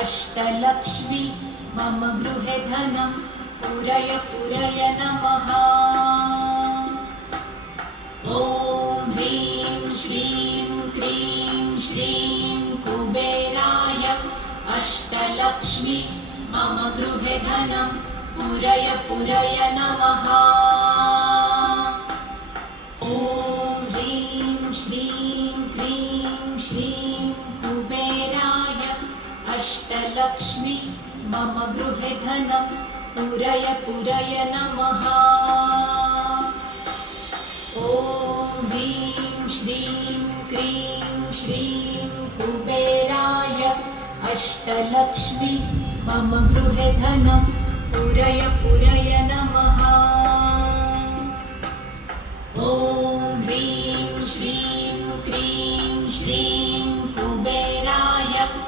अष्टलक्ष्मी मम गृहे धनं पूरय पूरय नमः। ॐ ह्रीं श्रीं क्रीं श्रीं कुबेराय अष्टलक्ष्मी मम गृहे धनं पूरय पूरय नमः। ॐ ह्रीं श्रीं क्रीं श्रीं कुबेराय अष्टलक्ष्मी मम गृहे धनं पूरय पूरय नमः। ॐ ह्रीं श्रीं क्रीं श्रीं कुबेराय अष्टलक्ष्मी मम गृहे धनं पूरय पूरय नमः। ॐ